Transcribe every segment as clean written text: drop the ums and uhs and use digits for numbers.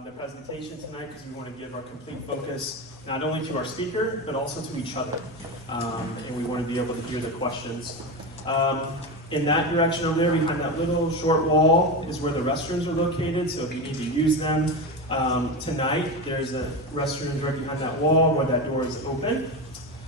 the presentation tonight because we want to give our complete focus not only to our speaker, but also to each other. And we want to be able to hear the questions. In that direction over there, behind that little short wall, is where the restrooms are located. So if you need to use them tonight, there's a restroom right behind that wall where that door is open.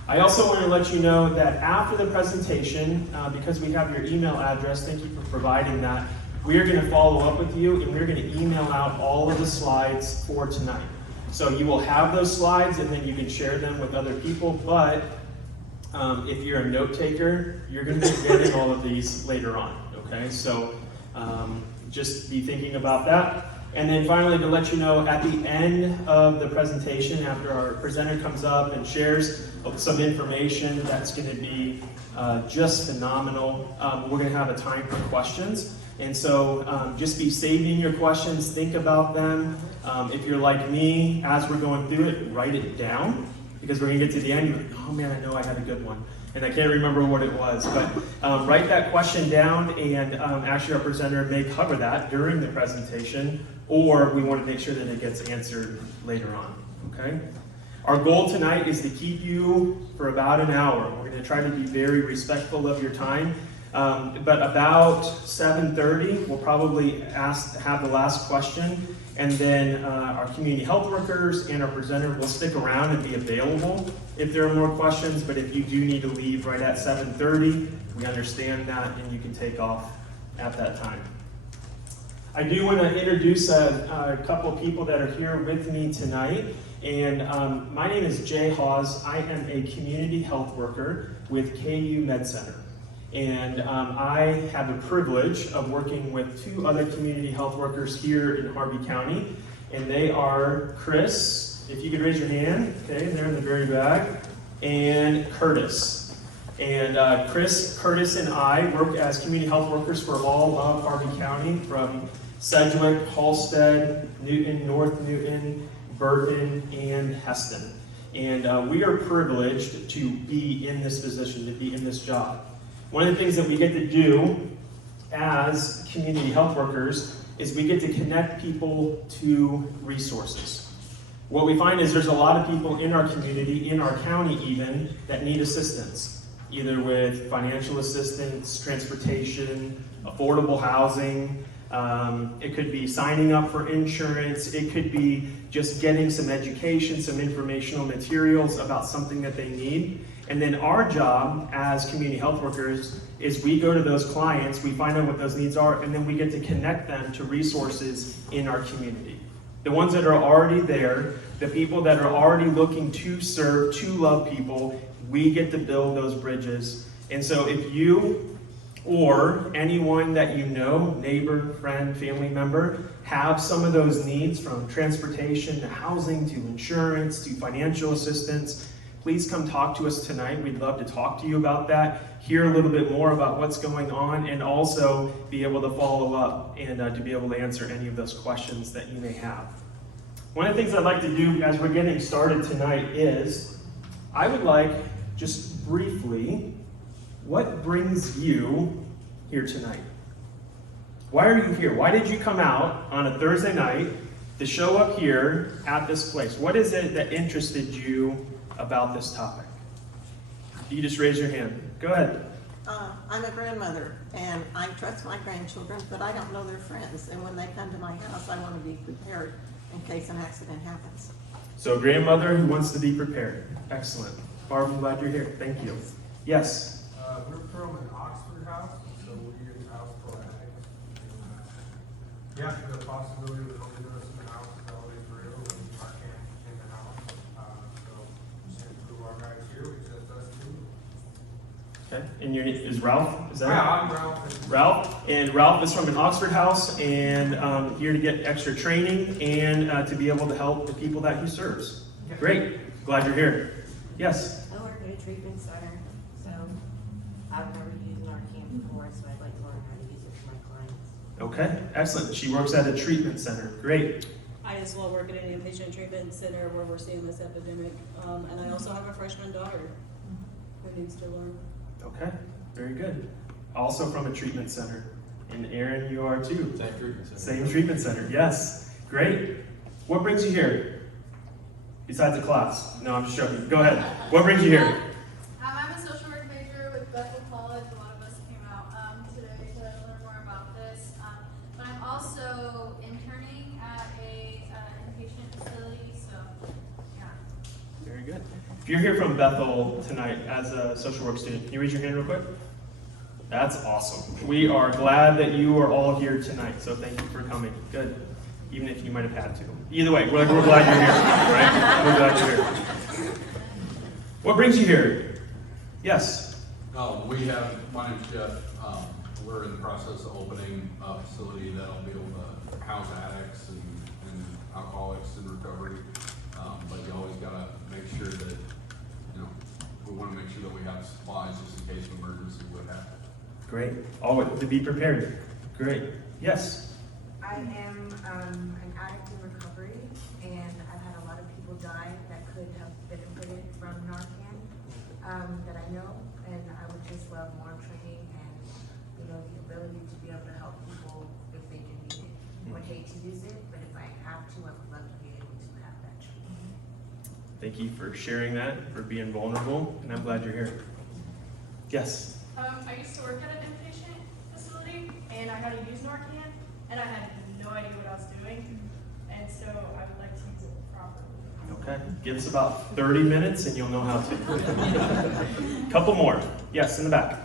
I also want to let you know that after the presentation, because we have your email address, thank you for providing that, we are going to follow up with you and we're going to email out all of the slides for tonight. So you will have those slides and then you can share them with other people, but if you're a note taker, you're going to be getting all of these later on, okay? So just be thinking about that. And then finally, to let you know, at the end of the presentation, after our presenter comes up and shares some information that's going to be just phenomenal, we're going to have a time for questions. And so just be saving your questions, think about them. If you're like me, as we're going through it, write it down. Because we're going to get to the end, you're like, oh man, I know I had a good one. And I can't remember what it was. But write that question down, and actually our presenter may cover that during the presentation, or we want to make sure that it gets answered later on, okay? Our goal tonight is to keep you for about an hour. We're going to try to be very respectful of your time. But about 7:30, we'll probably have the last question. And then our community health workers and our presenter will stick around and be available if there are more questions. But if you do need to leave right at 7:30, we understand that and you can take off at that time. I do want to introduce a couple of people that are here with me tonight. And my name is Jay Hawes. I am a community health worker with KU Med Center. And I have the privilege of working with two other community health workers here in Harvey County. And they are Chris, if you could raise your hand, okay, they're in the very back, and Curtis. And Chris, Curtis, and I work as community health workers for all of Harvey County, from Sedgwick, Halstead, Newton, North Newton, Burton, and Heston. And we are privileged to be in this position, to be in this job. One of the things that we get to do as community health workers is we get to connect people to resources. What we find is there's a lot of people in our community, in our county even, that need assistance, either with financial assistance, transportation, affordable housing. It could be signing up for insurance. It could be just getting some education, some informational materials about something that they need. And then our job as community health workers is we go to those clients, we find out what those needs are, and then we get to connect them to resources in our community. The ones that are already there, the people that are already looking to serve, to love people, we get to build those bridges. And so if you or anyone that you know, neighbor, friend, family member, have some of those needs, from transportation to housing to insurance to financial assistance, please come talk to us tonight. We'd love to talk to you about that, hear a little bit more about what's going on, and also be able to follow up and to be able to answer any of those questions that you may have. One of the things I'd like to do as we're getting started tonight is, I would like, just briefly, what brings you here tonight? Why are you here? Why did you come out on a Thursday night to show up here at this place? What is it that interested you about this topic? You just raise your hand. Go ahead. I'm a grandmother, and I trust my grandchildren, but I don't know their friends. And when they come to my house, I want to be prepared in case an accident happens. So a grandmother who wants to be prepared. Excellent. Barb, I'm glad you're here. Thank you. Yes? We're from an Oxford house, so we're in the house for yeah, the possibility of overdose in the house is always real, and Narcan in the house. So we sent two of our guys here, we just us two. Okay. And your name is Ralph? Is that Yeah, it? I'm Ralph. Ralph. And Ralph is from an Oxford house and here to get extra training and to be able to help the people that he serves. Yeah. Great. Glad you're here. Yes? I work at a treatment center, so I've never used Narcan before, so I'd like to learn how to use it for my clients. Okay. Excellent. She works at a treatment center. Great. I as well work at an inpatient treatment center where we're seeing this epidemic. And I also have a freshman daughter who needs to learn. Okay. Very good. Also from a treatment center. And Aaron, you are too. Same treatment center. Same treatment center. Yes. Great. What brings you here? Besides the class. No, I'm just joking. Go ahead. What brings you here? I'm a social work major with Bethel College. A lot of us came out today to learn more about this. But I'm also interning at a inpatient facility, so yeah. Very good. If you're here from Bethel tonight as a social work student, can you raise your hand real quick? That's awesome. We are glad that you are all here tonight, so thank you for coming. Good. Even if you might have had to. Either way, we're glad you're here, right? We're glad you're here. What brings you here? Yes. We have, my name's Jeff. We're in the process of opening a facility that'll be able to house addicts and alcoholics in recovery. But you always gotta make sure that, we wanna make sure that we have supplies just in case of emergency would happen. Great. Always to be prepared. Great. Yes. I am an addict in recovery, and I've had a lot of people die that could have benefited from Narcan that I know, and I would just love more training and the ability to be able to help people if they do need it. I would hate to use it, but if I have to, I would love to be able to have that training. Thank you for sharing that, for being vulnerable, and I'm glad you're here. Yes. I used to work at an inpatient facility, and I had to use Narcan, and I had no idea what I was doing, and so I would like to use it properly. Okay. Give us about 30 minutes and you'll know how to. Couple more. Yes, in the back.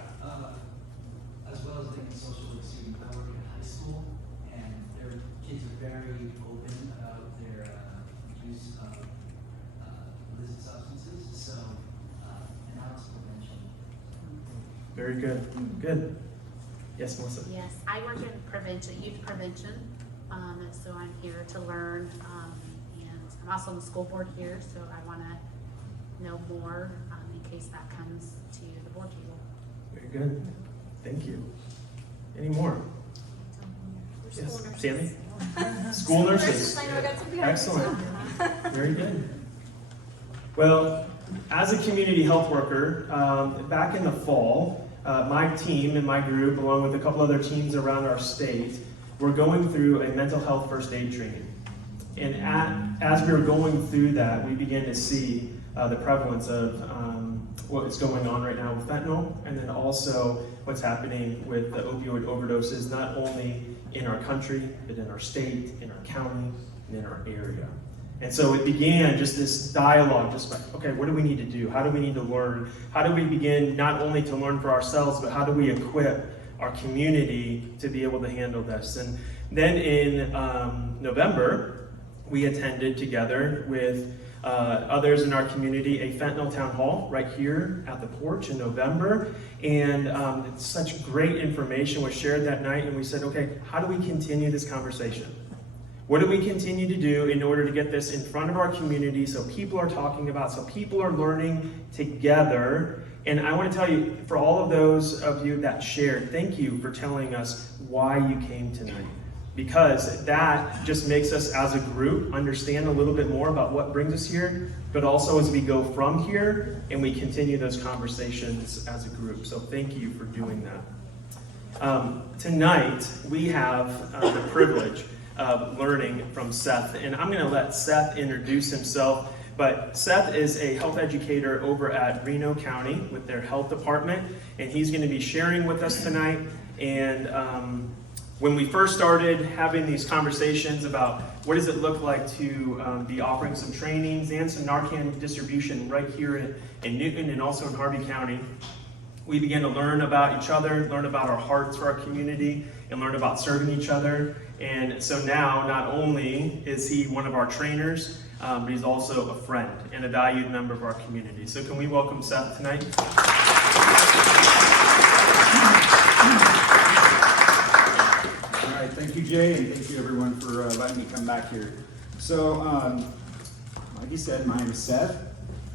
As well as being a social work student, I work in high school, and their kids are very open about their use of illicit substances, so and that's prevention. Very good. Good. Yes, Melissa. Yes, I work in prevention, youth prevention, so I'm here to learn, and I'm also on the school board here, so I want to know more in case that comes to the board table. Very good. Thank you. Any more? Yes, Sammy? School nurses. I know I got some behind me, Excellent. Very good. Well, as a community health worker, back in the fall, my team and my group, along with a couple other teams around our state, were going through a mental health first aid training. And as we were going through that, we began to see the prevalence of what is going on right now with fentanyl, and then also what's happening with the opioid overdoses, not only in our country, but in our state, in our county, and in our area. And so it began just this dialogue, just like, okay, what do we need to do? How do we need to learn? How do we begin not only to learn for ourselves, but how do we equip our community to be able to handle this? And then in November, we attended together with others in our community a fentanyl town hall right here at the Porch in November. And such great information was shared that night. And we said, okay, how do we continue this conversation? What do we continue to do in order to get this in front of our community so people are talking about, so people are learning together? And I want to tell you, for all of those of you that shared, thank you for telling us why you came tonight. Because that just makes us as a group understand a little bit more about what brings us here, but also as we go from here and we continue those conversations as a group. So thank you for doing that. Tonight, we have the privilege of learning from Seth. And I'm going to let Seth introduce himself. But Seth is a health educator over at Reno County with their health department. And he's going to be sharing with us tonight. And when we first started having these conversations about what does it look like to be offering some trainings and some Narcan distribution right here in Newton and also in Harvey County, we began to learn about each other, learn about our hearts for our community, and learn about serving each other. And so now, not only is he one of our trainers, but he's also a friend and a valued member of our community. So can we welcome Seth tonight? All right, thank you, Jay, and thank you, everyone, for letting me come back here. So, like you said, my name is Seth.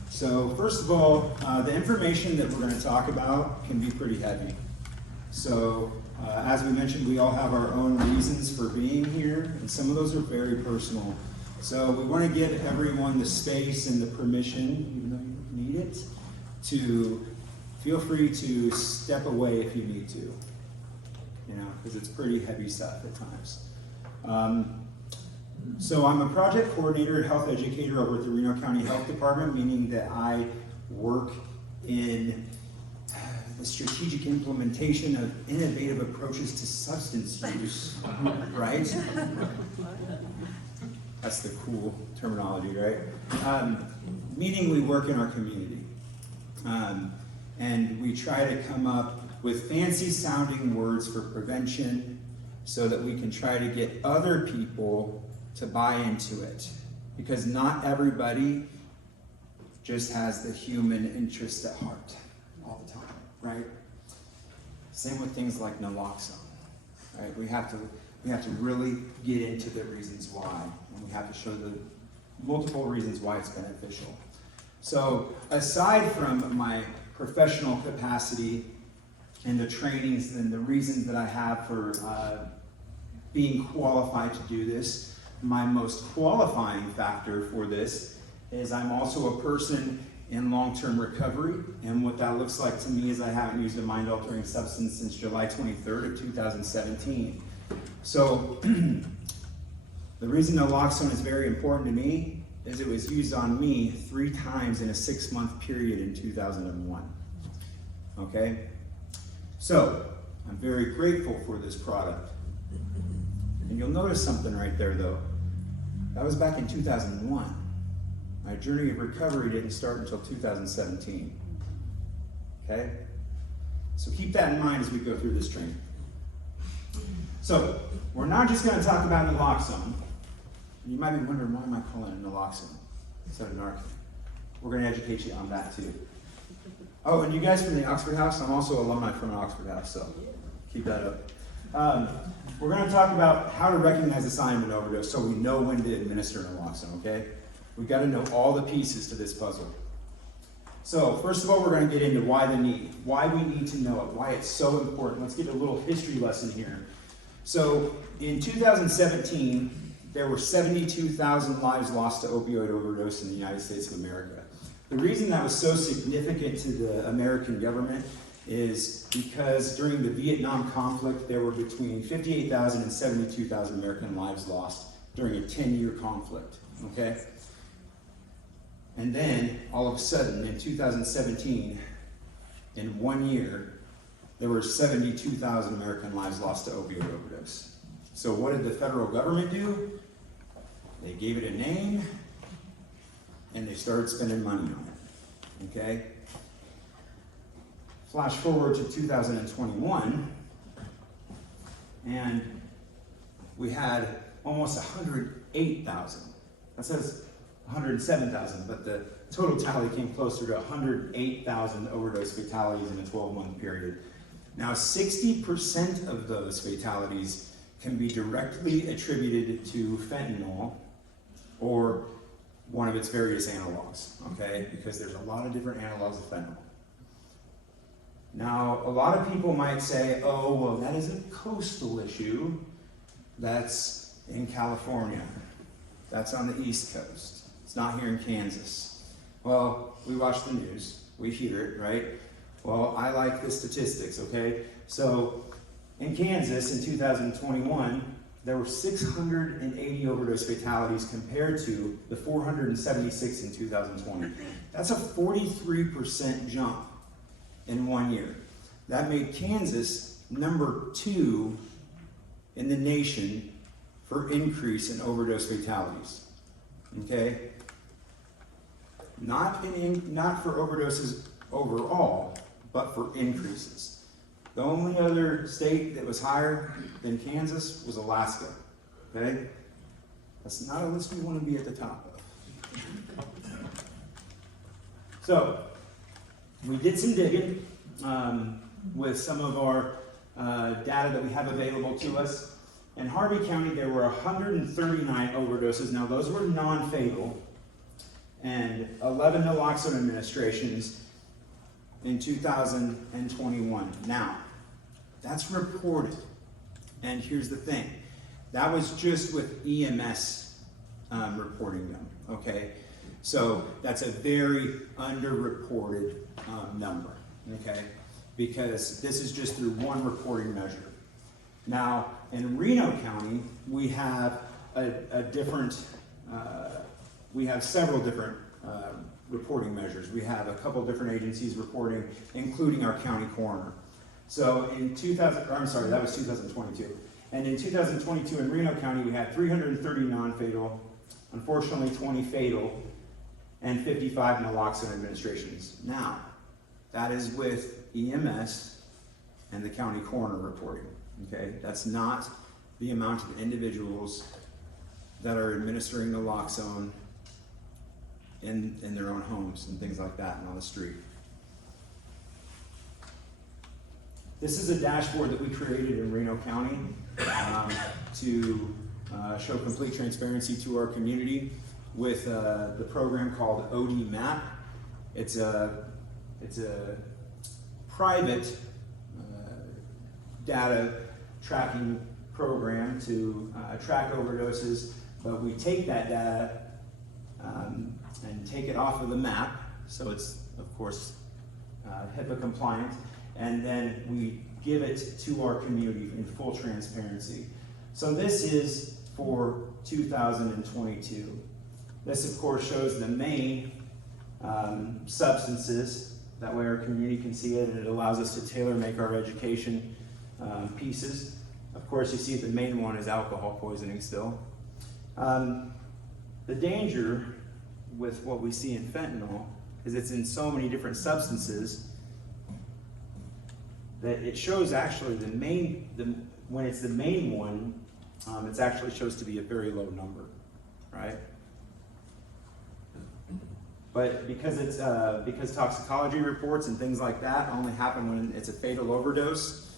So, first of all, the information that we're going to talk about can be pretty heavy. So, as we mentioned, we all have our own reasons for being here, and some of those are very personal. So, we want to give everyone the space and the permission, even though you need it, to feel free to step away if you need to. You know, because it's pretty heavy stuff at times. So I'm a project coordinator and health educator over at the Reno County Health Department, meaning that I work in the strategic implementation of innovative approaches to substance use, right? That's the cool terminology, right? Meaning we work in our community. And we try to come up with fancy sounding words for prevention so that we can try to get other people to buy into it. Because not everybody just has the human interest at heart all the time, right? Same with things like naloxone, right? We have to really get into the reasons why, and we have to show the multiple reasons why it's beneficial. So aside from my professional capacity and the trainings and the reasons that I have for being qualified to do this, my most qualifying factor for this is I'm also a person in long-term recovery, and what that looks like to me is I haven't used a mind-altering substance since July 23rd of 2017. So the reason naloxone is very important to me is it was used on me 3 times in a 6-month period in 2001. Okay? So I'm very grateful for this product. And you'll notice something right there though. That was back in 2001. My journey of recovery didn't start until 2017. Okay? So keep that in mind as we go through this training. So, we're not just going to talk about naloxone. You might be wondering, why am I calling it naloxone instead of Narcan? We're going to educate you on that too. Oh, and you guys from the Oxford House? I'm also alumni from an Oxford House, so keep that up. We're going to talk about how to recognize a sign of an overdose so we know when to administer naloxone, okay? We've got to know all the pieces to this puzzle. So, first of all, we're going to get into why the need, why we need to know it, why it's so important. Let's get a little history lesson here. So, in 2017, there were 72,000 lives lost to opioid overdose in the United States of America. The reason that was so significant to the American government is because during the Vietnam conflict, there were between 58,000 and 72,000 American lives lost during a 10-year conflict, okay? And then, all of a sudden, in 2017, in 1 year, there were 72,000 American lives lost to opioid overdose. So what did the federal government do? They gave it a name, and they started spending money on it, okay? Flash forward to 2021, and we had almost 108,000. That says 107,000, but the total tally came closer to 108,000 overdose fatalities in a 12-month period. Now, 60% of those fatalities can be directly attributed to fentanyl or one of its various analogs, okay? Because there's a lot of different analogs of fentanyl. Now, a lot of people might say, oh, well, that is a coastal issue. That's in California. That's on the East Coast. It's not here in Kansas. Well, we watch the news. We hear it, right? Well, I like the statistics, okay? So, in Kansas in 2021, there were 680 overdose fatalities compared to the 476 in 2020. That's a 43% jump in 1 year. That made Kansas number 2 in the nation for increase in overdose fatalities. Okay? Not for overdoses overall, but for increases. The only other state that was higher than Kansas was Alaska. Okay? That's not a list we want to be at the top of. So, we did some digging with some of our data that we have available to us. In Harvey County, there were 139 overdoses. Now, those were non-fatal, and 11 naloxone administrations in 2021. Now, that's reported. And here's the thing. That was just with EMS reporting them, okay? So that's a very underreported number, okay? Because this is just through one reporting measure. Now, in Reno County, we have a different, we have several different reporting measures. We have a couple different agencies reporting, including our county coroner. So in 2022. And in 2022 in Reno County, we had 330 non-fatal, unfortunately 20 fatal, and 55 naloxone administrations. Now, that is with EMS and the county coroner reporting, okay? That's not the amount of individuals that are administering naloxone in their own homes and things like that and on the street. This is a dashboard that we created in Reno County to show complete transparency to our community with the program called OD Map. It's a private data tracking program to track overdoses, but we take that data and take it off of the map, so it's of course HIPAA compliant, and then we give it to our community in full transparency. So this is for 2022. This of course shows the main substances, that way our community can see it, and it allows us to tailor make our education pieces. Of course you see the main one is alcohol poisoning still. The danger with what we see in fentanyl is it's in so many different substances that it shows actually when it's the main one, it actually shows to be a very low number, right? But because it's because toxicology reports and things like that only happen when it's a fatal overdose,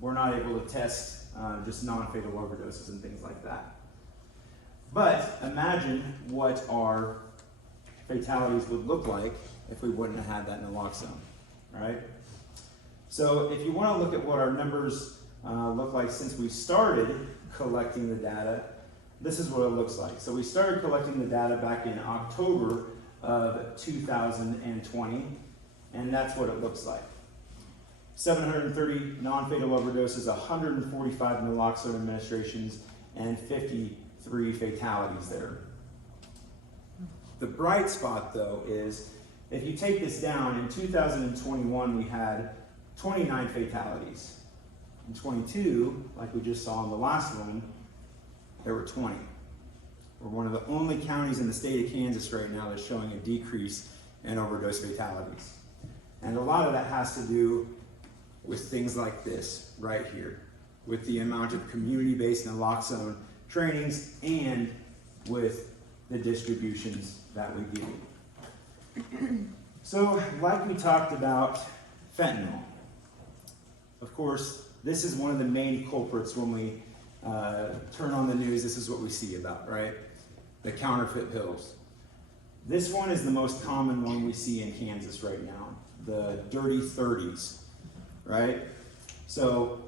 we're not able to test just non-fatal overdoses and things like that. But imagine what our fatalities would look like if we wouldn't have had that naloxone, right? So if you want to look at what our numbers look like since we started collecting the data, this is what it looks like. So we started collecting the data back in October of 2020, and that's what it looks like. 730 non-fatal overdoses, 145 naloxone administrations, and 53 fatalities there. The bright spot though is, if you take this down, in 2021 we had 29 fatalities. In 22, like we just saw in the last one, there were 20. We're one of the only counties in the state of Kansas right now that's showing a decrease in overdose fatalities. And a lot of that has to do with things like this right here, with the amount of community-based naloxone trainings and with the distributions that we do. So, like we talked about fentanyl, of course, this is one of the main culprits when we turn on the news. This is what we see about, right? The counterfeit pills. This one is the most common one we see in Kansas right now, the dirty 30s, right? So,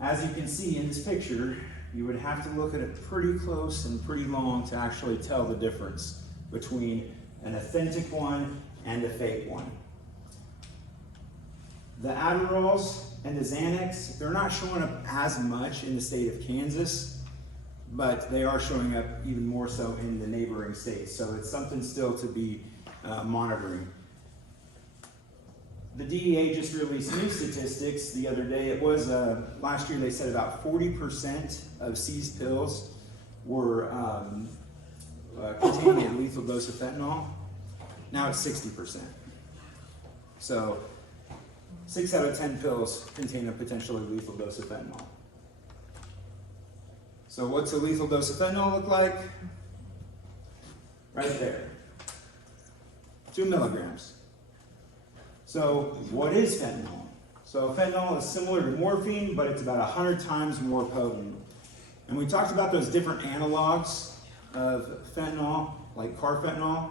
as you can see in this picture, you would have to look at it pretty close and pretty long to actually tell the difference between an authentic one and a fake one. The Adderalls and the Xanax, they're not showing up as much in the state of Kansas, but they are showing up even more so in the neighboring states. So it's something still to be monitoring. The DEA just released new statistics the other day. It was, last year they said about 40% of seized pills were containing a lethal dose of fentanyl. Now it's 60%. So 6 out of 10 pills contain a potentially lethal dose of fentanyl. So what's a lethal dose of fentanyl look like? Right there. 2 milligrams. So what is fentanyl? So fentanyl is similar to morphine, but it's about 100 times more potent. And we talked about those different analogs of fentanyl, like carfentanil.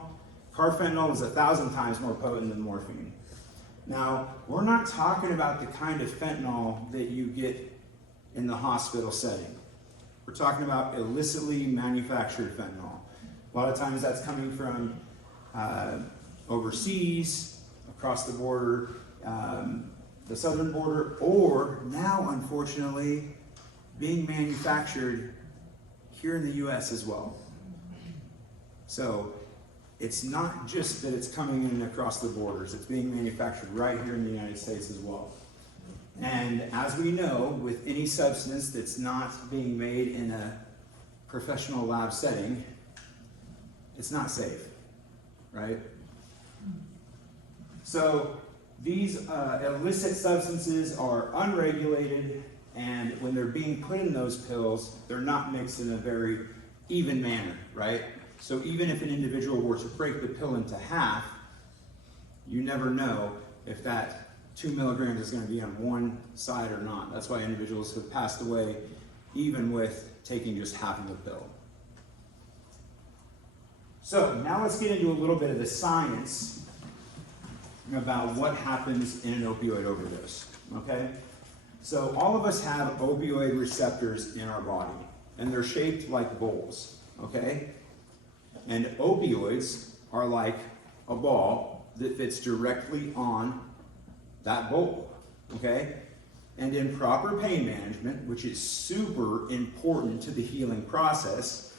Carfentanil is 1,000 times more potent than morphine. Now, we're not talking about the kind of fentanyl that you get in the hospital setting. We're talking about illicitly manufactured fentanyl. A lot of times that's coming from overseas, across the border, the southern border, or now, unfortunately, being manufactured here in the US as well. So it's not just that it's coming in across the borders, it's being manufactured right here in the United States as well. And as we know, with any substance that's not being made in a professional lab setting, it's not safe, right? So these illicit substances are unregulated, and when they're being put in those pills, they're not mixed in a very even manner, right? So even if an individual were to break the pill into half, you never know if that 2 milligrams is going to be on one side or not. That's why individuals have passed away even with taking just half of the pill. So now let's get into a little bit of the science about what happens in an opioid overdose, okay? So all of us have opioid receptors in our body, and they're shaped like bowls, okay? And opioids are like a ball that fits directly on that bowl, okay? And in proper pain management, which is super important to the healing process,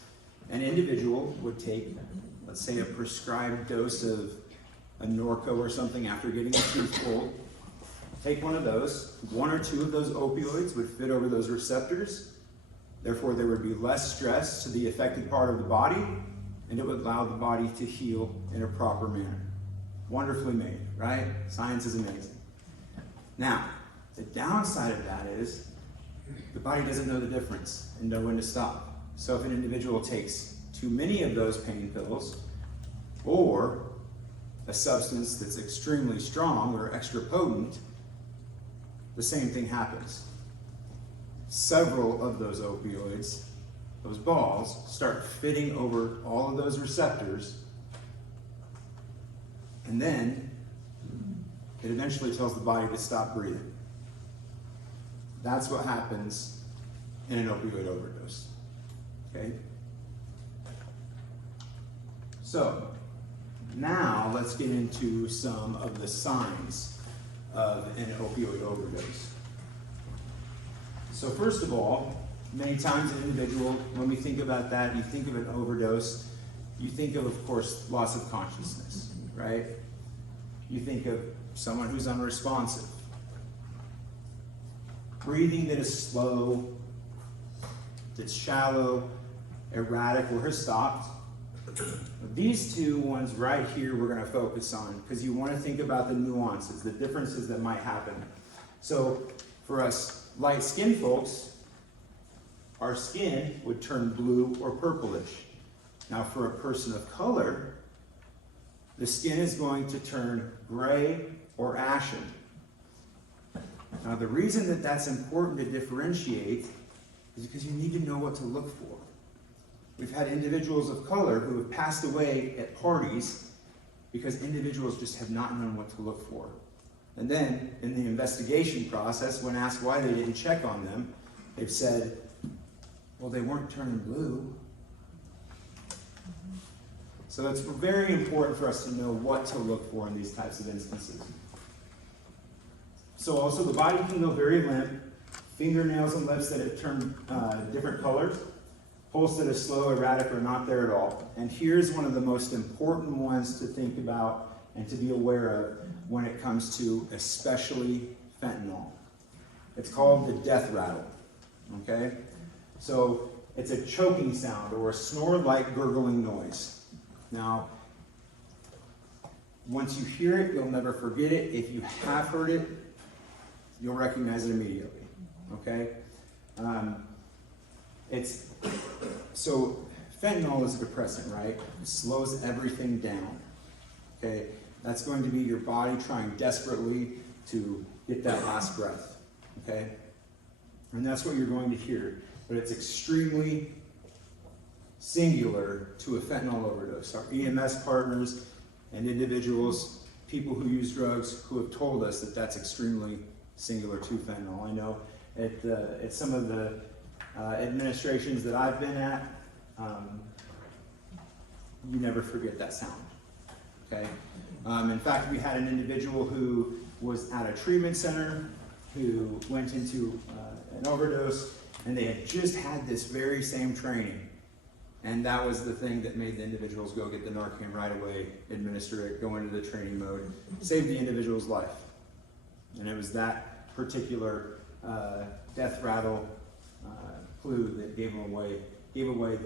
an individual would take, let's say, a prescribed dose of a Norco or something after getting a tooth pulled. Take one of those, 1 or 2 of those opioids would fit over those receptors. Therefore, there would be less stress to the affected part of the body, and it would allow the body to heal in a proper manner. Wonderfully made, right? Science is amazing. Now, the downside of that is the body doesn't know the difference and know when to stop. So if an individual takes too many of those pain pills, or a substance that's extremely strong or extra potent, the same thing happens. Several of those opioids, those balls, start fitting over all of those receptors, and then it eventually tells the body to stop breathing. That's what happens in an opioid overdose, okay? So, now let's get into some of the signs of an opioid overdose. So first of all, many times an individual, when we think about that, you think of an overdose, you think of course, loss of consciousness, right? You think of someone who's unresponsive. Breathing that is slow, that's shallow, erratic, or has stopped. These two ones right here we're going to focus on because you want to think about the nuances, the differences that might happen. So for us light-skinned folks, our skin would turn blue or purplish. Now for a person of color, the skin is going to turn gray or ashen. Now the reason that that's important to differentiate is because you need to know what to look for. We've had individuals of color who have passed away at parties because individuals just have not known what to look for. And then in the investigation process, when asked why they didn't check on them, they've said, well, they weren't turning blue. So it's very important for us to know what to look for in these types of instances. So also the body can go very limp, fingernails and lips that have turned different colors, pulse that is slow, erratic, or not there at all. And here's one of the most important ones to think about and to be aware of when it comes to especially fentanyl. It's called the death rattle, okay? So it's a choking sound or a snore-like gurgling noise. Now, once you hear it, you'll never forget it. If you have heard it, you'll recognize it immediately, okay? So fentanyl is a depressant, right? It slows everything down, okay? That's going to be your body trying desperately to get that last breath, okay? And that's what you're going to hear, but it's extremely singular to a fentanyl overdose. Our EMS partners and individuals, people who use drugs, who have told us that that's extremely singular to fentanyl. I know at some of the administrations that I've been at, you never forget that sound, okay? In fact, we had an individual who was at a treatment center who went into an overdose, and they had just had this very same training. And that was the thing that made the individuals go get the Narcan right away, administer it, go into the training mode, save the individual's life. And it was that particular death rattle clue that gave away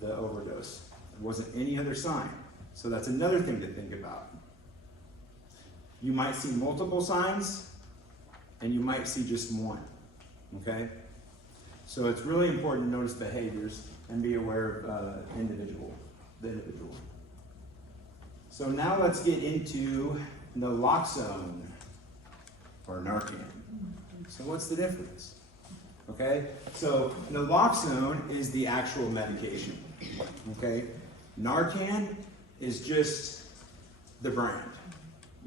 the overdose. There wasn't any other sign. So that's another thing to think about. You might see multiple signs, and you might see just one, okay? So it's really important to notice behaviors and be aware of the individual. So now let's get into naloxone, or Narcan. So what's the difference? Okay, so naloxone is the actual medication, okay? Narcan is just the brand,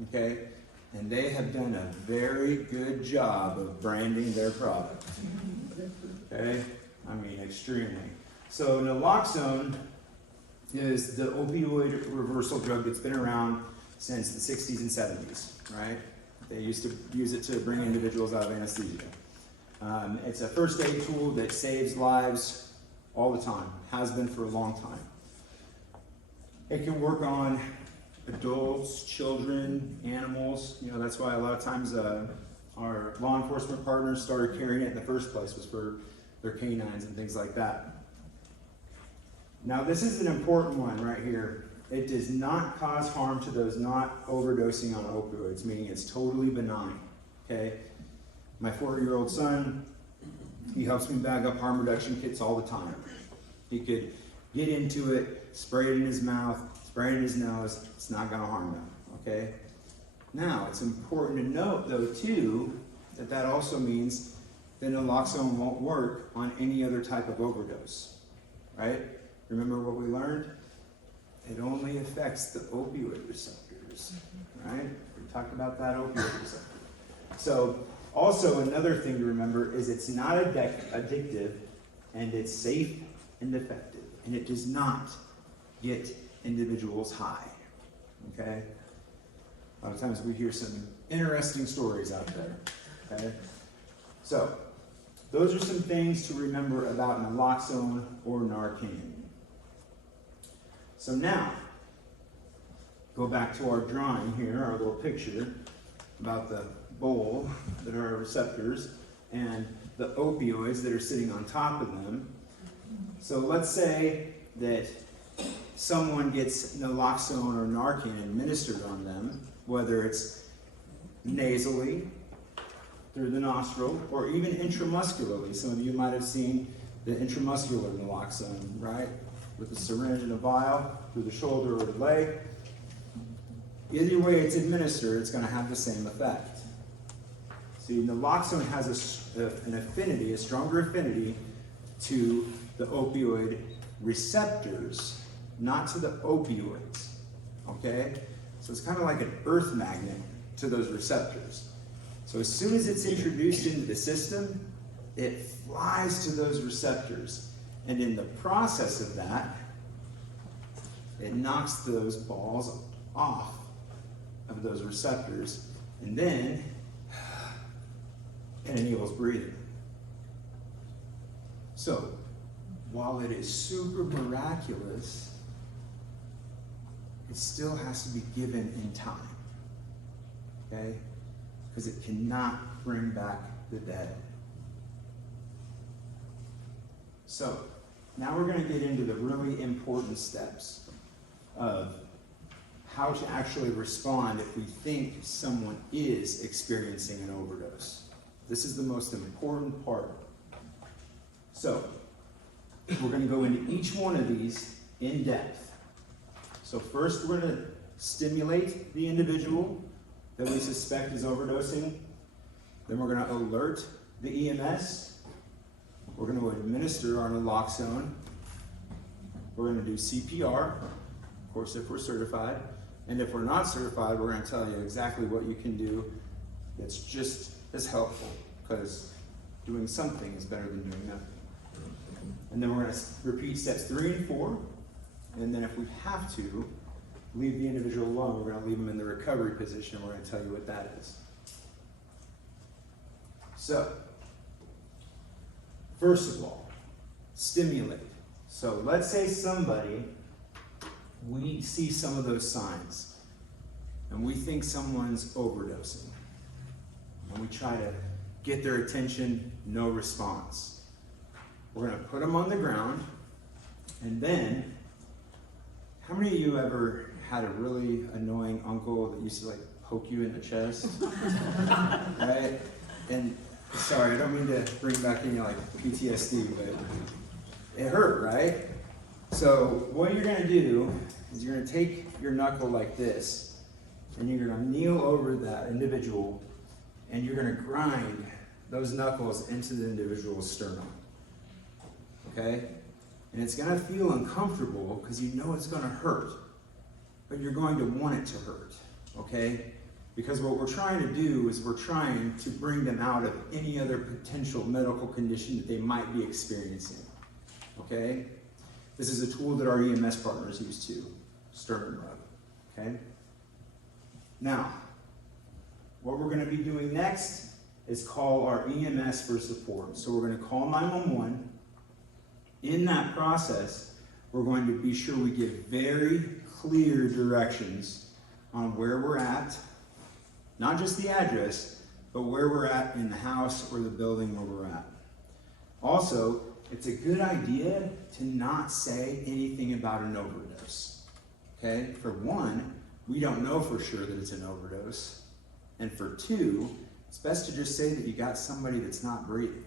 okay? And they have done a very good job of branding their product, okay? I mean, extremely. So naloxone is the opioid reversal drug that's been around since the 60s and 70s, right? They used to use it to bring individuals out of anesthesia. It's a first aid tool that saves lives all the time, has been for a long time. It can work on adults, children, animals. You know, that's why a lot of times our law enforcement partners started carrying it in the first place, was for their canines and things like that. Now this is an important one right here. It does not cause harm to those not overdosing on opioids, meaning it's totally benign, okay? My 4-year-old son, he helps me bag up harm reduction kits all the time. He could get into it, spray it in his mouth, spray it in his nose, it's not gonna harm them, okay? Now, it's important to note though too, that also means that naloxone won't work on any other type of overdose, right? Remember what we learned? It only affects the opioid receptors, right? We talked about that opioid receptor. So, also another thing to remember is it's not addictive, and it's safe and effective, and it does not get individuals high, okay? A lot of times we hear some interesting stories out there, okay? So, those are some things to remember about naloxone or Narcan. So now, go back to our drawing here, our little picture about the bowl that are our receptors and the opioids that are sitting on top of them. So let's say that someone gets naloxone or Narcan administered on them, whether it's nasally, through the nostril, or even intramuscularly. Some of you might have seen the intramuscular naloxone, right? With a syringe and a vial through the shoulder or the leg. Either way it's administered, it's going to have the same effect. See, naloxone has an affinity, a stronger affinity to the opioid receptors, not to the opioids, okay? So it's kind of like an earth magnet to those receptors. So as soon as it's introduced into the system, it flies to those receptors. And in the process of that, it knocks those balls off of those receptors, and then it enables breathing. So, while it is super miraculous, it still has to be given in time, okay? Because it cannot bring back the dead. So, now we're going to get into the really important steps of how to actually respond if we think someone is experiencing an overdose. This is the most important part. So, we're going to go into each one of these in depth. So first we're going to stimulate the individual that we suspect is overdosing. Then we're going to alert the EMS. We're going to administer our naloxone. We're going to do CPR, of course, if we're certified. And if we're not certified, we're going to tell you exactly what you can do that's just as helpful, because doing something is better than doing nothing. And then we're going to repeat steps 3 and 4. And then if we have to leave the individual alone, we're going to leave them in the recovery position. We're going to tell you what that is. So, First of all, stimulate. So let's say we see some of those signs, and we think someone's overdosing. And we try to get their attention, no response. We're gonna put them on the ground, and then, how many of you ever had a really annoying uncle that used to like poke you in the chest? Right? And sorry, I don't mean to bring back any like PTSD, but it hurt, right? So what you're gonna do is you're gonna take your knuckle like this, and you're gonna kneel over that individual, and you're gonna grind those knuckles into the individual's sternum. Okay? And it's gonna feel uncomfortable because you know it's gonna hurt, but you're going to want it to hurt. Okay? Because what we're trying to do is we're trying to bring them out of any other potential medical condition that they might be experiencing. Okay? This is a tool that our EMS partners use too, sternum rub. Okay? Now, what we're going to be doing next is call our EMS for support. So we're going to call 911. In that process, we're going to be sure we give very clear directions on where we're at, not just the address, but where we're at in the house or the building where we're at. Also, it's a good idea to not say anything about an overdose. Okay? For one, we don't know for sure that it's an overdose. And for two, it's best to just say that you got somebody that's not breathing.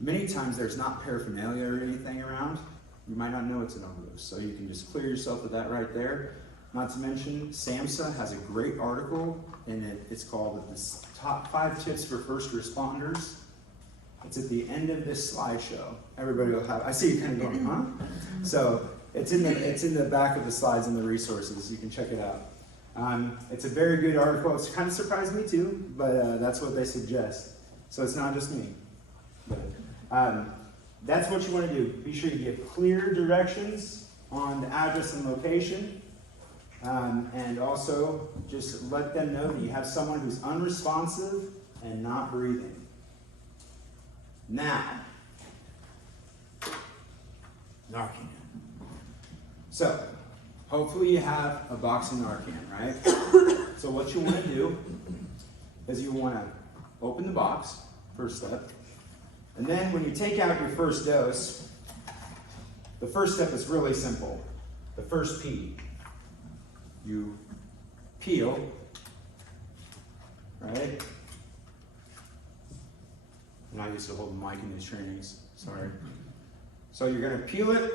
Many times there's not paraphernalia or anything around. You might not know it's an overdose. So you can just clear yourself of that right there. Not to mention, SAMHSA has a great article, and it's called the Top 5 Tips for First Responders. It's at the end of this slideshow. Everybody will have, I see you kind of going, huh? So it's in the back of the slides and the resources. You can check it out. It's a very good article. It's kind of surprised me too, but that's what they suggest. So it's not just me. But, that's what you want to do. Be sure you give clear directions on the address and location. And also just let them know that you have someone who's unresponsive and not breathing. Now, Narcan. So, hopefully you have a box of Narcan, right? So what you want to do is you want to open the box, first step. And then when you take out your first dose, the first step is really simple. The first P. You peel, right? And I used to hold the mic in these trainings, sorry. So you're gonna peel it, and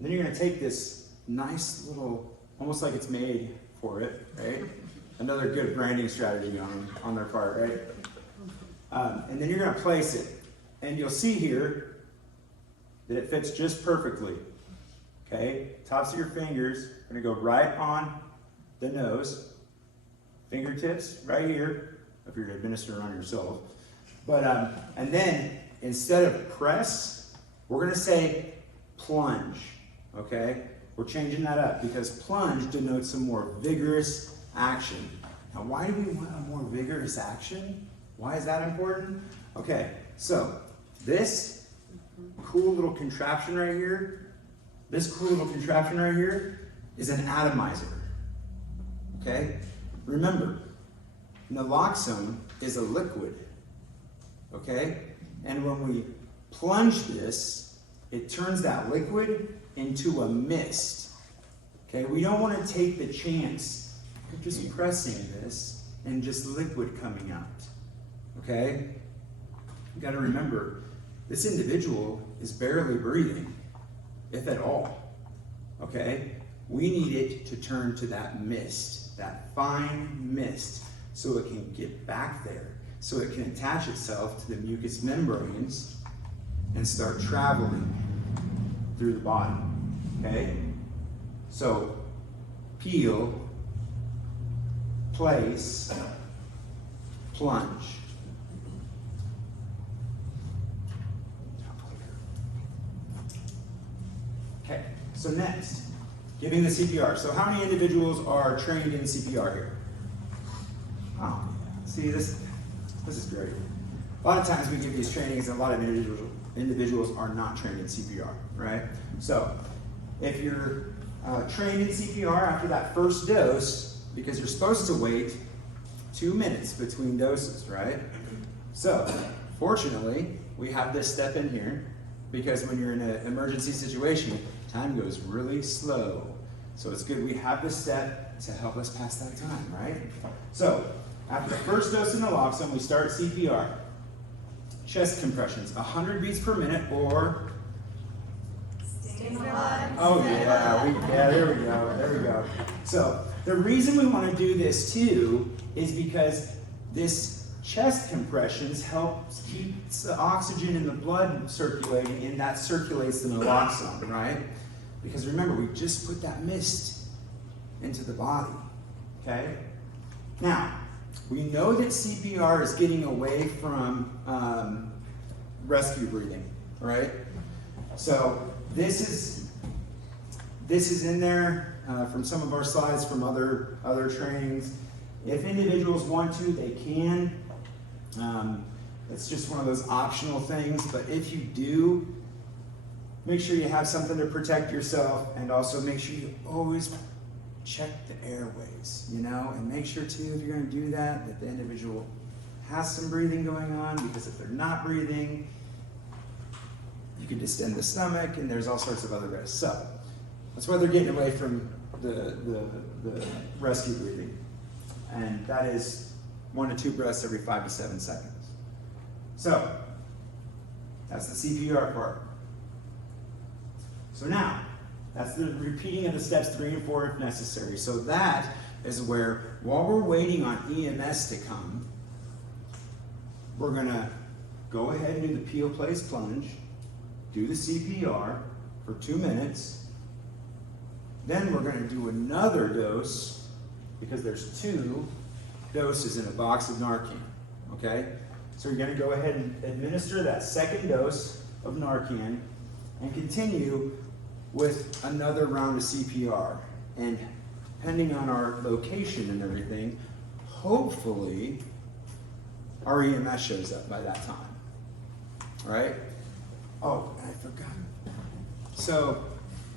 then you're gonna take this nice little, almost like it's made for it, right? Another good branding strategy on their part, right? And then you're gonna place it. And you'll see here that it fits just perfectly. Okay, tops of your fingers are gonna go right on the nose. Fingertips right here, if you're gonna administer on yourself. But, and then instead of press, we're gonna say plunge, okay? We're changing that up because plunge denotes a more vigorous action. Now, why do we want a more vigorous action? Why is that important? Okay, so this cool little contraption right here, is an atomizer, okay? Remember, naloxone is a liquid, okay? And when we plunge this, it turns that liquid into a mist, okay? We don't want to take the chance of just pressing this and just liquid coming out, okay? You got to remember, this individual is barely breathing, if at all, okay? We need it to turn to that mist, that fine mist, so it can get back there, so it can attach itself to the mucous membranes and start traveling through the body, okay? So, peel, place, plunge. Okay, so next, giving the CPR. So how many individuals are trained in CPR here? Oh, see, this is great. a lot of times we give these trainings and a lot of individuals are not trained in CPR, right? So if you're trained in CPR after that first dose, because you're supposed to wait 2 minutes between doses, right? So fortunately, we have this step in here because when you're in an emergency situation, time goes really slow. So it's good we have this step to help us pass that time, right? So after the first dose of naloxone, we start CPR. Chest compressions, 100 beats per minute or... Oh yeah, there we go. So the reason we want to do this too is because this chest compressions helps keep the oxygen in the blood circulating, and that circulates the naloxone, right? Because remember, we just put that mist into the body, okay? Now, we know that CPR is getting away from rescue breathing, right? So this is in there from some of our slides from other trainings. If individuals want to, they can. It's just one of those optional things, but if you do, make sure you have something to protect yourself, and also make sure you always check the airways, you know, and make sure too, if you're going to do that, that the individual has some breathing going on, because if they're not breathing, you can distend the stomach, and there's all sorts of other risks. So that's why they're getting away from the rescue breathing, and that is 1 to 2 breaths every 5 to 7 seconds. So that's the CPR part. So now, that's the repeating of the steps 3 and 4 if necessary. So that is where, while we're waiting on EMS to come, we're gonna go ahead and do the peel, place, plunge, do the CPR for 2 minutes. Then we're gonna do another dose, because there's 2 doses in a box of Narcan, okay? So you're gonna go ahead and administer that second dose of Narcan and continue with another round of CPR. And depending on our location and everything, hopefully our EMS shows up by that time, all right? Oh, I forgot. So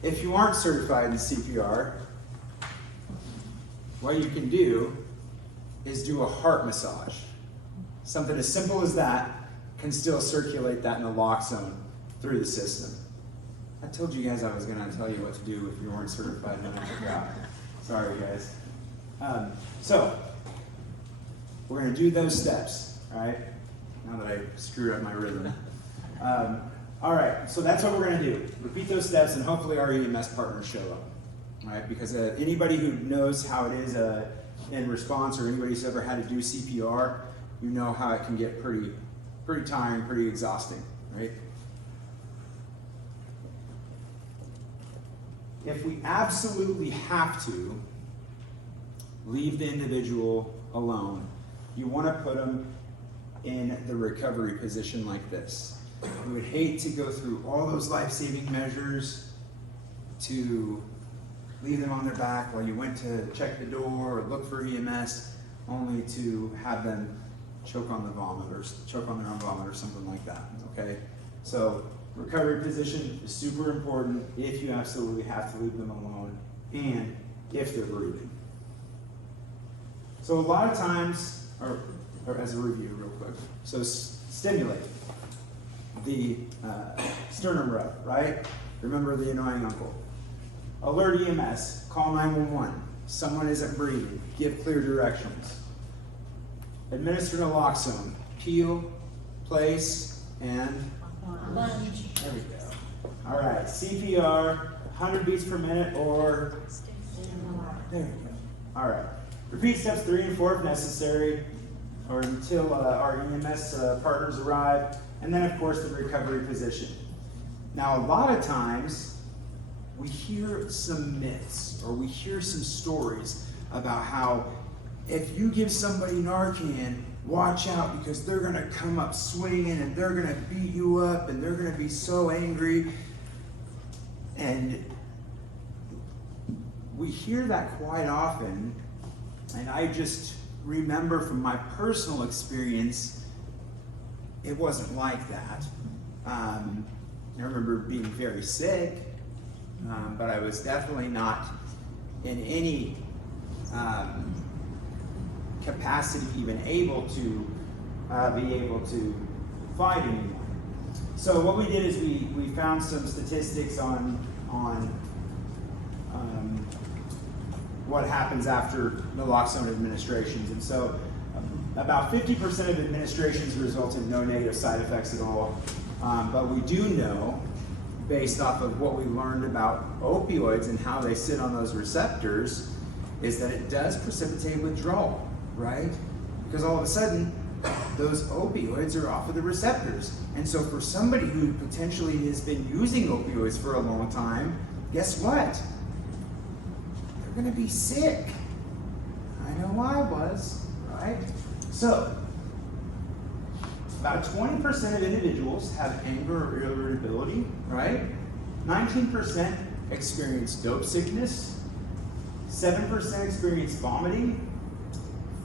if you aren't certified in CPR, what you can do is do a heart massage. Something as simple as that can still circulate that naloxone through the system. I told you guys I was gonna tell you what to do if you weren't certified, and I forgot. Sorry, guys. So, we're gonna do those steps, all right? Now that I screwed up my rhythm. All right, so that's what we're gonna do. Repeat those steps, and hopefully our EMS partners show up, all right? Because anybody who knows how it is in response, or anybody who's ever had to do CPR, you know how it can get pretty tiring, pretty exhausting, right? If we absolutely have to leave the individual alone, you want to put them in the recovery position like this. We would hate to go through all those life-saving measures to leave them on their back while you went to check the door or look for EMS, only to have them choke on their own vomit or something like that, okay? So recovery position is super important if you absolutely have to leave them alone and if they're breathing. So a lot of times, or as a review real quick, so stimulate the sternum rub, right? Remember the annoying uncle. Alert EMS, call 911. Someone isn't breathing, give clear directions. Administer naloxone, peel, place, and plunge. There we go. All right, CPR, 100 beats per minute, or there we go. All right, repeat steps 3 and 4 if necessary, or until our EMS partners arrive, and then of course the recovery position. Now a lot of times we hear some myths or we hear some stories about how if you give somebody Narcan, watch out because they're gonna come up swinging and they're gonna beat you up and they're gonna be so angry. And we hear that quite often, and I just remember from my personal experience, it wasn't like that. I remember being very sick, but I was definitely not in any capacity even able to be able to fight anymore. So what we did is we found some statistics on what happens after naloxone administrations. And so about 50% of administrations result in no negative side effects at all. But we do know, based off of what we learned about opioids and how they sit on those receptors, is that it does precipitate withdrawal, right? Because all of a sudden, those opioids are off of the receptors. And so for somebody who potentially has been using opioids for a long time, guess what? They're gonna be sick. I know I was, right? So, about 20% of individuals have anger or irritability, right? 19% experience dope sickness, 7% experience vomiting,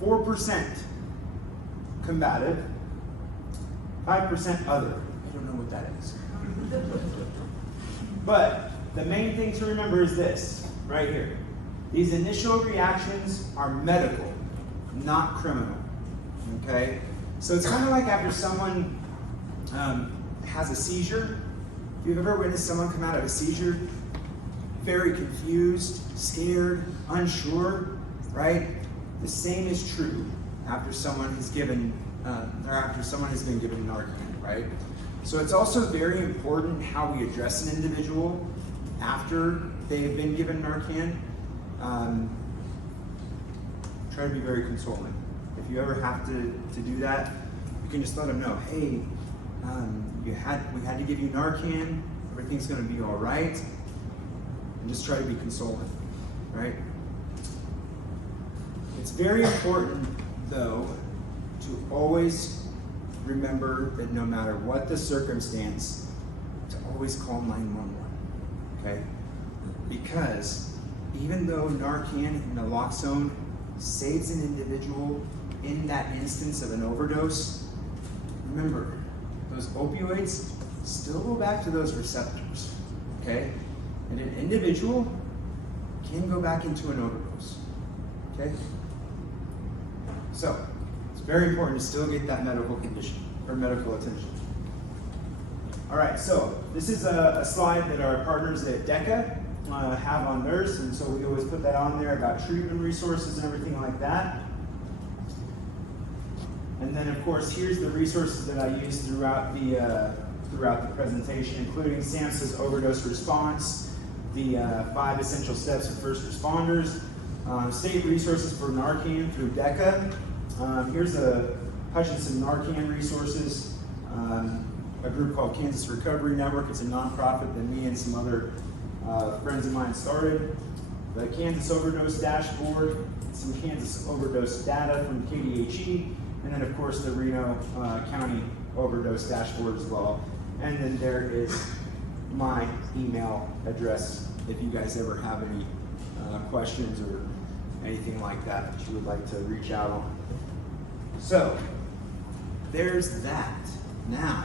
4% combative, 5% other. I don't know what that is. But the main thing to remember is this, right here. These initial reactions are medical, not criminal, okay? So it's kind of like after someone has a seizure. If you've ever witnessed someone come out of a seizure, very confused, scared, unsure, right? The same is true after someone has given, or after someone has been given Narcan, right? So it's also very important how we address an individual after they've been given Narcan. Try to be very consoling. If you ever have to do that, you can just let them know, hey, we had to give you Narcan, everything's gonna be all right, and just try to be consoling, right? It's very important, though, to always remember that no matter what the circumstance, to always call 911, okay? Because even though Narcan and naloxone saves an individual in that instance of an overdose, remember, those opioids still go back to those receptors, okay? And an individual can go back into an overdose, okay? So, it's very important to still get that medical condition, or medical attention. All right, so this is a slide that our partners at DECA have on theirs, and so we always put that on there about treatment resources and everything like that. And then, of course, here's the resources that I use throughout the presentation, including SAMHSA's overdose response, the 5 essential steps of first responders, state resources for Narcan through DECA. Here's a Hutchinson Narcan resources, a group called Kansas Recovery Network. It's a nonprofit that me and some other friends of mine started. The Kansas Overdose Dashboard, some Kansas overdose data from KDHE, and then of course the Reno County Overdose Dashboard as well. And then there is my email address if you guys ever have any questions or anything like that that you would like to reach out on. So, there's that. Now,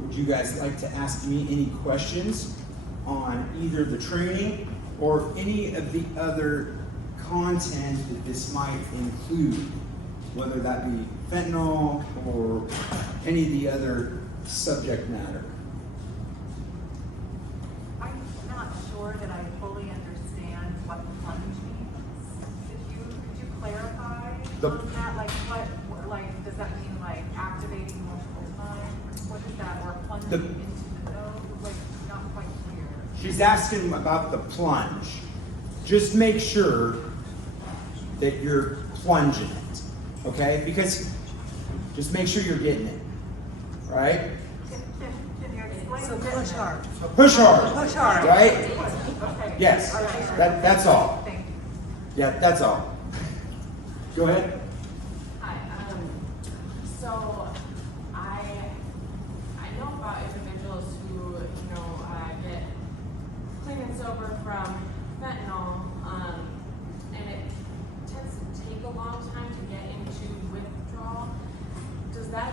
would you guys like to ask me any questions on either the training or any of the other content that this might include, whether that be fentanyl or any of the other subject matter? I'm not sure that I fully understand what plunge means. Could you clarify on that? Like, does that mean like activating multiple times? What is that? Or plunging into the nose? Like, not quite clear. She's asking about the plunge. Just make sure that you're plunging it, okay? Because just make sure you're getting it, right? Can you explain? So push hard. Push hard. Push hard. Right? Okay. Yes. That's all. Thank you. Yeah, that's all. Go ahead. Hi, so I know about individuals who, get clean and sober from fentanyl, and it tends to take a long time to get into withdrawal. Does that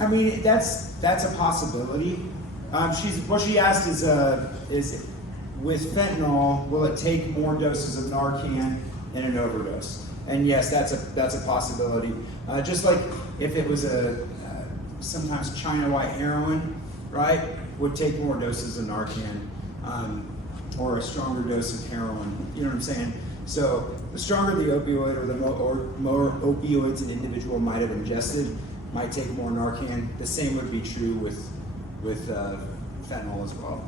I mean, that's a possibility. What she asked is with fentanyl, will it take more doses of Narcan in an overdose? And yes, that's a possibility. Just like if it was sometimes China white heroin, right, would take more doses of Narcan, or a stronger dose of heroin. You know what I'm saying? So the stronger the opioid or the more opioids an individual might have ingested, might take more Narcan. The same would be true with fentanyl as well.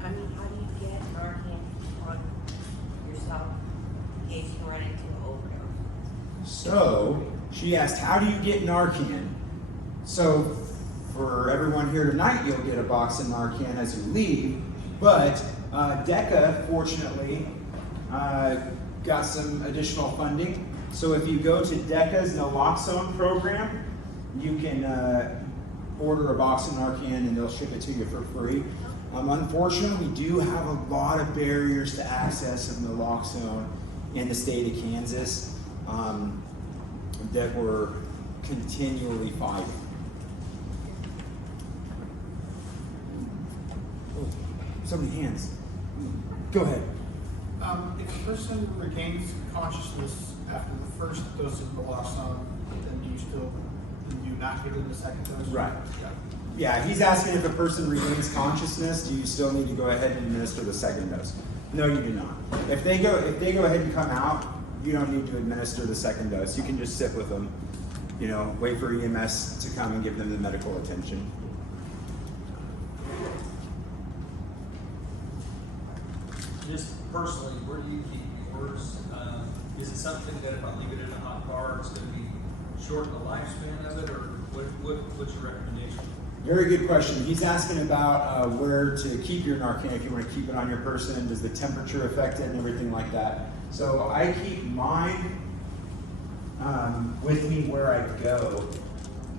How do you get Narcan on yourself in case you run into an overdose? So she asked, how do you get Narcan? So for everyone here tonight, you'll get a box of Narcan as you leave, but DECA, fortunately, got some additional funding. So if you go to DECA's naloxone program, you can order a box of Narcan and they'll ship it to you for free. Unfortunately, we do have a lot of barriers to access of naloxone in the state of Kansas that we're continually fighting. Oh, so many hands. Go ahead. If a person regains consciousness after the first dose of naloxone, then do you not give them the second dose? Right. Yeah, he's asking if a person regains consciousness, do you still need to go ahead and administer the second dose? No, you do not. If they go ahead and come out, you don't need to administer the second dose. You can just sit with them, you know, wait for EMS to come and give them the medical attention. Just personally, where do you keep yours? Is it something that if I leave it in a hot car, it's going to be shorten the lifespan of it, or what's your recommendation? Very good question. He's asking about where to keep your Narcan, if you want to keep it on your person, does the temperature affect it and everything like that. So I keep mine with me where I go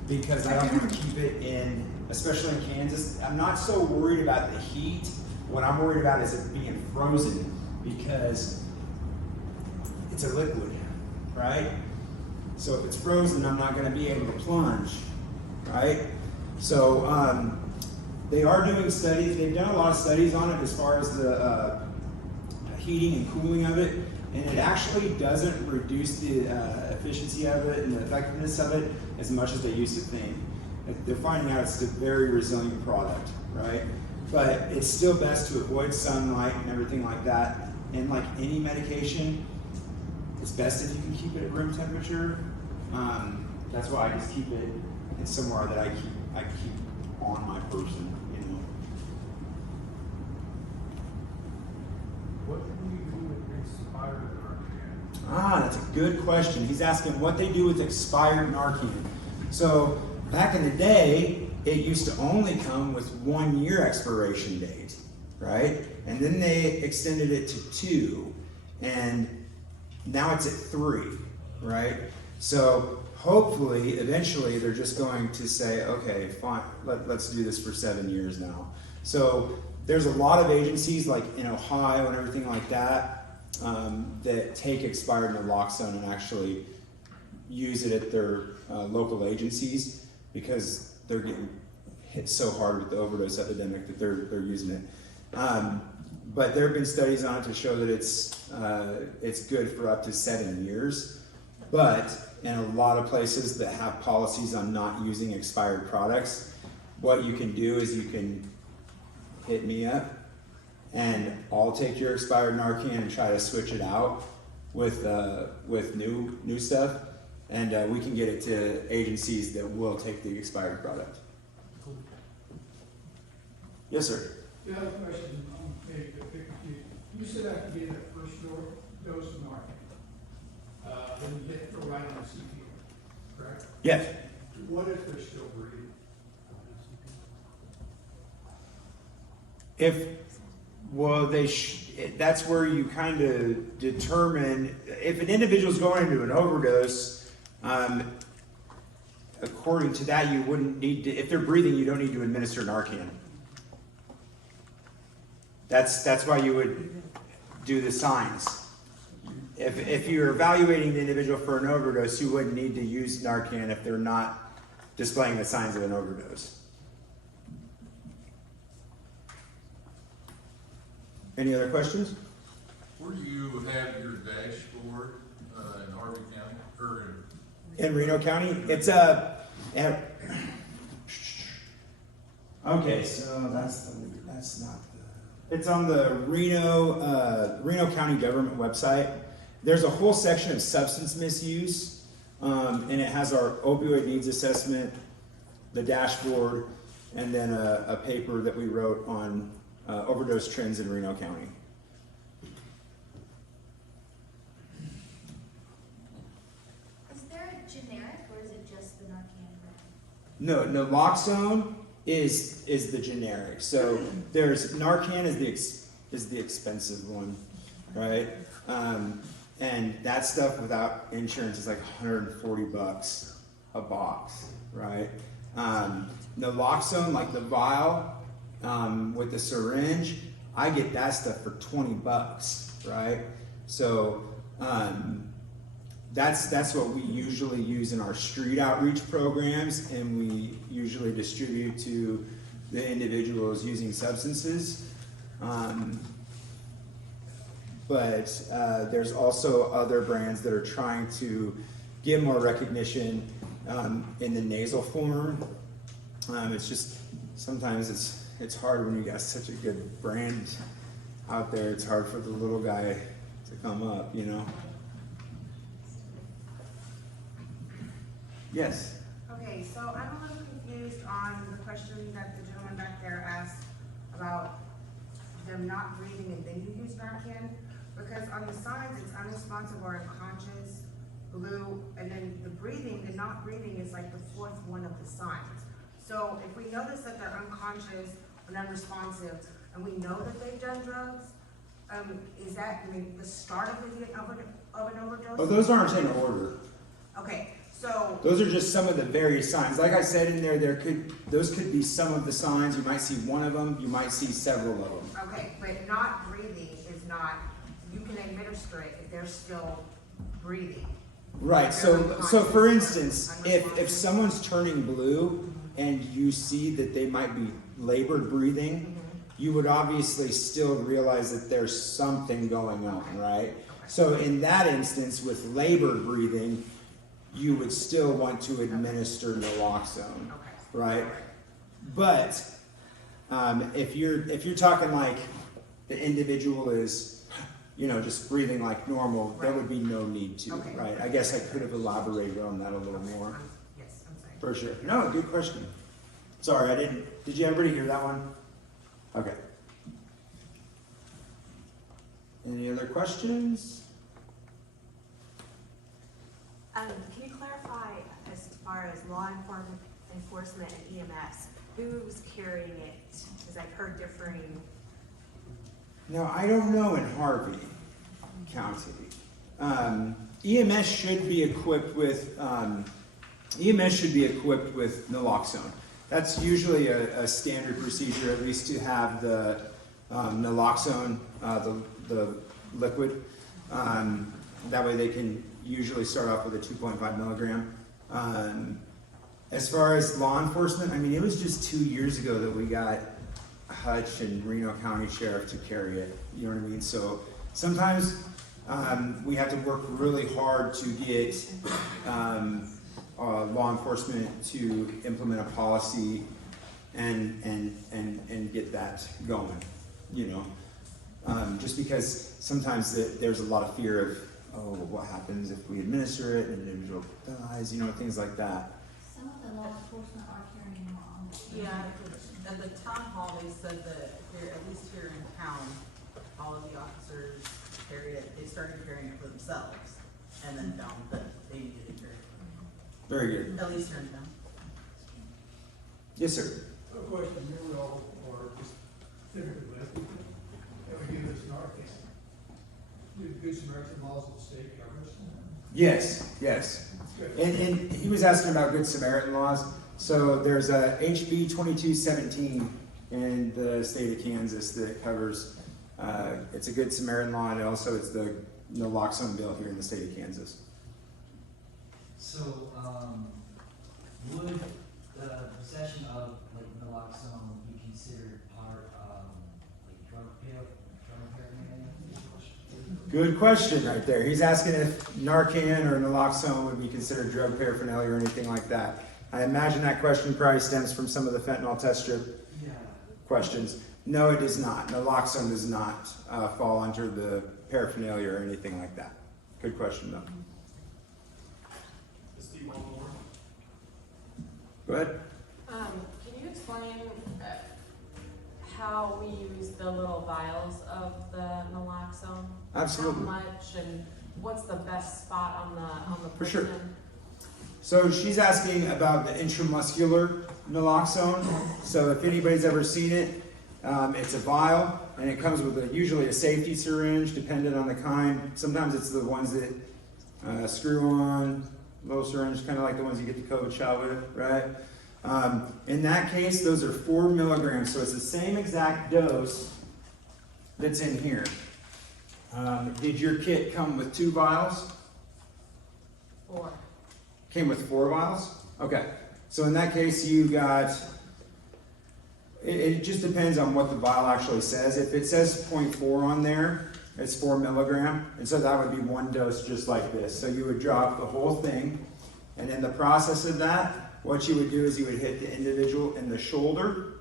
because I don't want to keep it in, especially in Kansas. I'm not so worried about the heat. What I'm worried about is it being frozen because it's a liquid, right? So if it's frozen, I'm not going to be able to plunge, right? So they are doing studies. They've done a lot of studies on it as far as the heating and cooling of it, and it actually doesn't reduce the efficiency of it and the effectiveness of it as much as they used to think. They're finding out it's a very resilient product, right? But it's still best to avoid sunlight and everything like that. And like any medication, it's best if you can keep it at room temperature. That's why I just keep it in somewhere that I keep on my person, you know. What do you do with expired Narcan? That's a good question. He's asking what they do with expired Narcan. So back in the day, it used to only come with 1 year expiration date, right? And then they extended it to 2, and now it's at 3, right? So hopefully, eventually, they're just going to say, okay, fine, let's do this for 7 years now. So there's a lot of agencies like in Ohio and everything like that that take expired naloxone and actually use it at their local agencies because they're getting hit so hard with the overdose epidemic that they're using it. But there have been studies on it to show that it's good for up to 7 years. But in a lot of places that have policies on not using expired products, what you can do is you can hit me up and I'll take your expired Narcan and try to switch it out with new stuff, and we can get it to agencies that will take the expired product. Yes, sir. The other question, maybe to pick with you. You said I could get that first dose of Narcan, then you get to right on the CPR, correct? Yes. What if they're still breathing? That's where you kind of determine if an individual's going into an overdose. According to that, you wouldn't need to. If they're breathing, you don't need to administer Narcan. That's why you would do the signs. if you're evaluating the individual for an overdose, you wouldn't need to use Narcan if they're not displaying the signs of an overdose. Any other questions? Where do you have your dashboard in Harvey County or In Reno County, it's okay, so that's not the. It's on the Reno County government website. There's a whole section of substance misuse, and it has our opioid needs assessment, the dashboard, and then a paper that we wrote on overdose trends in Reno County. Is there a generic or is it just the Narcan brand? No, naloxone is the generic. So there's Narcan is the expensive one, right? And that stuff without insurance is like $140 a box, right? Naloxone, like the vial with the syringe, I get that stuff for $20, right? So that's what we usually use in our street outreach programs, and we usually distribute to the individuals using substances. But there's also other brands that are trying to get more recognition in the nasal form. It's just sometimes it's hard when you got such a good brand out there. It's hard for the little guy to come up, you know. Yes. Okay, so I'm a little confused on the question that the gentleman back there asked about them not breathing and then you use Narcan. Because on the signs, it's unresponsive or unconscious, blue, and then the breathing, the not breathing is like the fourth one of the signs. So if we notice that they're unconscious and unresponsive, and we know that they've done drugs, is that the start of an overdose? Oh, those aren't in order. Okay, so those are just some of the various signs. Like I said in there, those could be some of the signs. You might see one of them. You might see several of them. okay, but not breathing is not. You can administer it if they're still breathing. Right. So for instance, if someone's turning blue and you see that they might be labored breathing, you would obviously still realize that there's something going on, right? So in that instance, with labored breathing, you would still want to administer naloxone, right? But if you're talking like the individual is, you know, just breathing like normal, there would be no need to, right? I guess I could have elaborated on that a little more. Yes, I'm sorry. For sure. No, good question. Sorry, I didn't. Did you everybody hear that one? Okay. Any other questions? Can you clarify as far as law enforcement and EMS, who's carrying it? Because I've heard differing. No, I don't know in Harvey County. EMS should be equipped with naloxone. That's usually a standard procedure, at least to have the naloxone, the liquid. That way they can usually start off with a 2.5 milligram. As far as law enforcement, I mean, it was just 2 years ago that we got Hutch and Reno County Sheriff to carry it. You know what I mean? So sometimes we have to work really hard to get law enforcement to implement a policy and get that going. You know, just because sometimes there's a lot of fear of, oh, what happens if we administer it and an individual dies? You know, things like that. Some of the law enforcement are carrying on. Yeah, at the town hall, they said that here, at least here in town, all of the officers carry it. They started carrying it for themselves, and then found that they needed it carried. Very good. At least here in town. Yes, sir. A question, here we all are just typically Leslie, and we give this Narcan. Do the Good Samaritan laws of the state covers? Yes, yes. And he was asking about Good Samaritan laws. So there's a HB 2217 in the state of Kansas that covers, it's a Good Samaritan law, and also it's the naloxone bill here in the state of Kansas. So, would the possession of like naloxone be considered part of like drug paraphernalia? Good question right there. He's asking if Narcan or naloxone would be considered drug paraphernalia or anything like that. I imagine that question probably stems from some of the fentanyl test strip questions. No, it does not. Naloxone does not fall under the paraphernalia or anything like that. Good question, though. Go ahead. Can you explain how we use the little vials of the naloxone? Absolutely. How much and what's the best spot on the person? For sure. So she's asking about the intramuscular naloxone. So if anybody's ever seen it, it's a vial and it comes with usually a safety syringe depending on the kind. Sometimes it's the ones that screw on, little syringe, kind of like the ones you get the COVID shot with, right? In that case, those are 4 milligrams. So it's the same exact dose that's in here. Did your kit come with 2 vials? 4. Came with 4 vials? Okay. So in that case, you got, it just depends on what the vial actually says. If it says 0.4 on there, it's 4 milligram. And so that would be 1 dose just like this. So you would drop the whole thing. And in the process of that, what you would do is you would hit the individual in the shoulder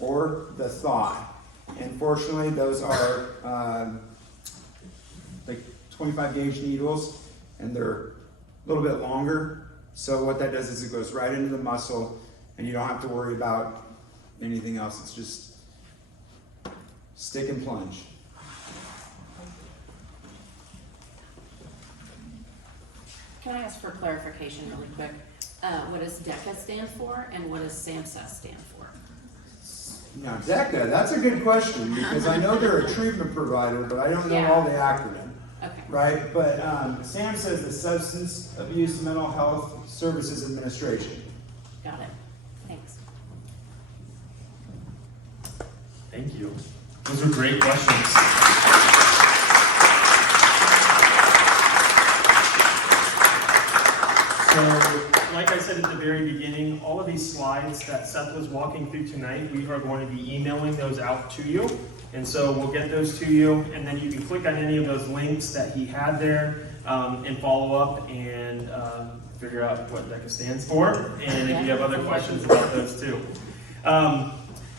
or the thigh. And fortunately, those are like 25 gauge needles, and they're a little bit longer. So what that does is it goes right into the muscle, and you don't have to worry about anything else. It's just stick and plunge. Can I ask for clarification really quick? What does DECA stand for, and what does SAMHSA stand for? Now, DECA, that's a good question, because I know they're a treatment provider, but I don't know all the acronym. Okay. Right? But SAMHSA is the Substance Abuse Mental Health Services Administration. Got it. Thanks. Thank you. Those are great questions. So, like I said at the very beginning, all of these slides that Seth was walking through tonight, we are going to be emailing those out to you. And so we'll get those to you, and then you can click on any of those links that he had there and follow up and figure out what DECA stands for, and if you have other questions about those too.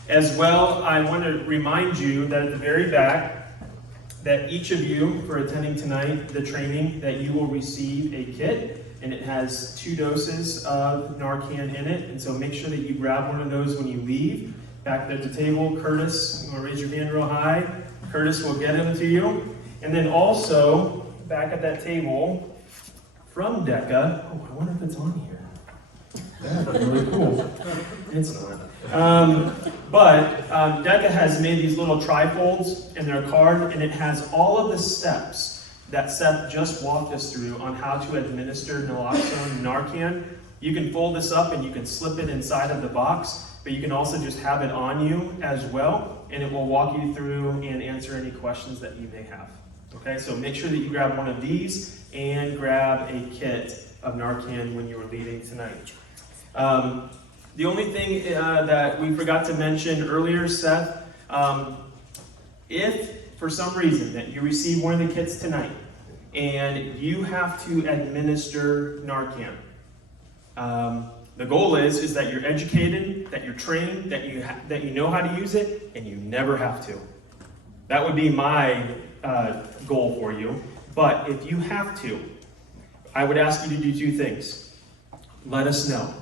As well, I want to remind you that at the very back, that each of you, for attending tonight, the training, that you will receive a kit, and it has 2 doses of Narcan in it, and so make sure that you grab one of those when you leave. Back there at the table, Curtis, you want to raise your hand real high? Curtis will get them to you. And then also, back at that table, from DECA, oh, I wonder if it's on here. That's really cool. It's not. But DECA has made these little trifolds in their card, and it has all of the steps that Seth just walked us through on how to administer naloxone and Narcan. You can fold this up and you can slip it inside of the box, but you can also just have it on you as well, and it will walk you through and answer any questions that you may have. Okay, so make sure that you grab one of these and grab a kit of Narcan when you are leaving tonight. The only thing that we forgot to mention earlier, Seth, if for some reason that you receive one of the kits tonight and you have to administer Narcan, the goal is that you're educated, that you're trained, that you know how to use it, and you never have to. That would be my goal for you. But if you have to, I would ask you to do 2 things. Let us know.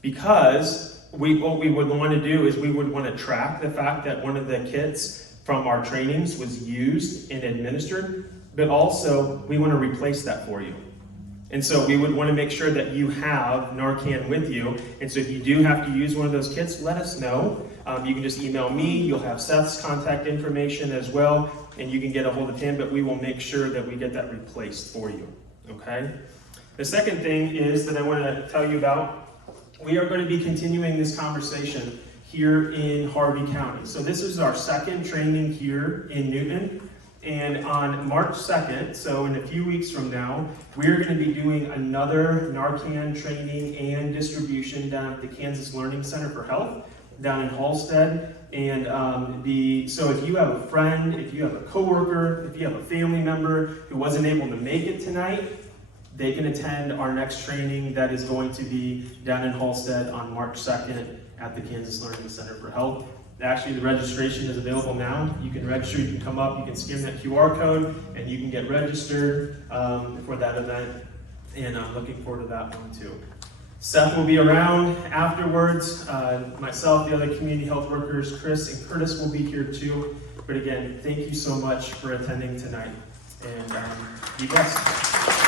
Because what we would want to do is we would want to track the fact that one of the kits from our trainings was used and administered, but also we want to replace that for you. And so we would want to make sure that you have Narcan with you. And so if you do have to use one of those kits, let us know. You can just email me. You'll have Seth's contact information as well, and you can get a hold of him, but we will make sure that we get that replaced for you, okay? The second thing is that I want to tell you about, we are going to be continuing this conversation here in Harvey County. So this is our second training here in Newton, And on March 2nd, so in a few weeks from now, we're going to be doing another Narcan training and distribution down at the Kansas Learning Center for Health down in Halstead. And so if you have a friend, if you have a coworker, if you have a family member who wasn't able to make it tonight, they can attend our next training that is going to be down in Halstead on March 2nd at the Kansas Learning Center for Health. Actually, the registration is available now. You can register, you can come up, you can scan that QR code, and you can get registered for that event. And I'm looking forward to that one too. Seth will be around afterwards. Myself, the other community health workers, Chris and Curtis will be here too. But again, thank you so much for attending tonight. And be blessed.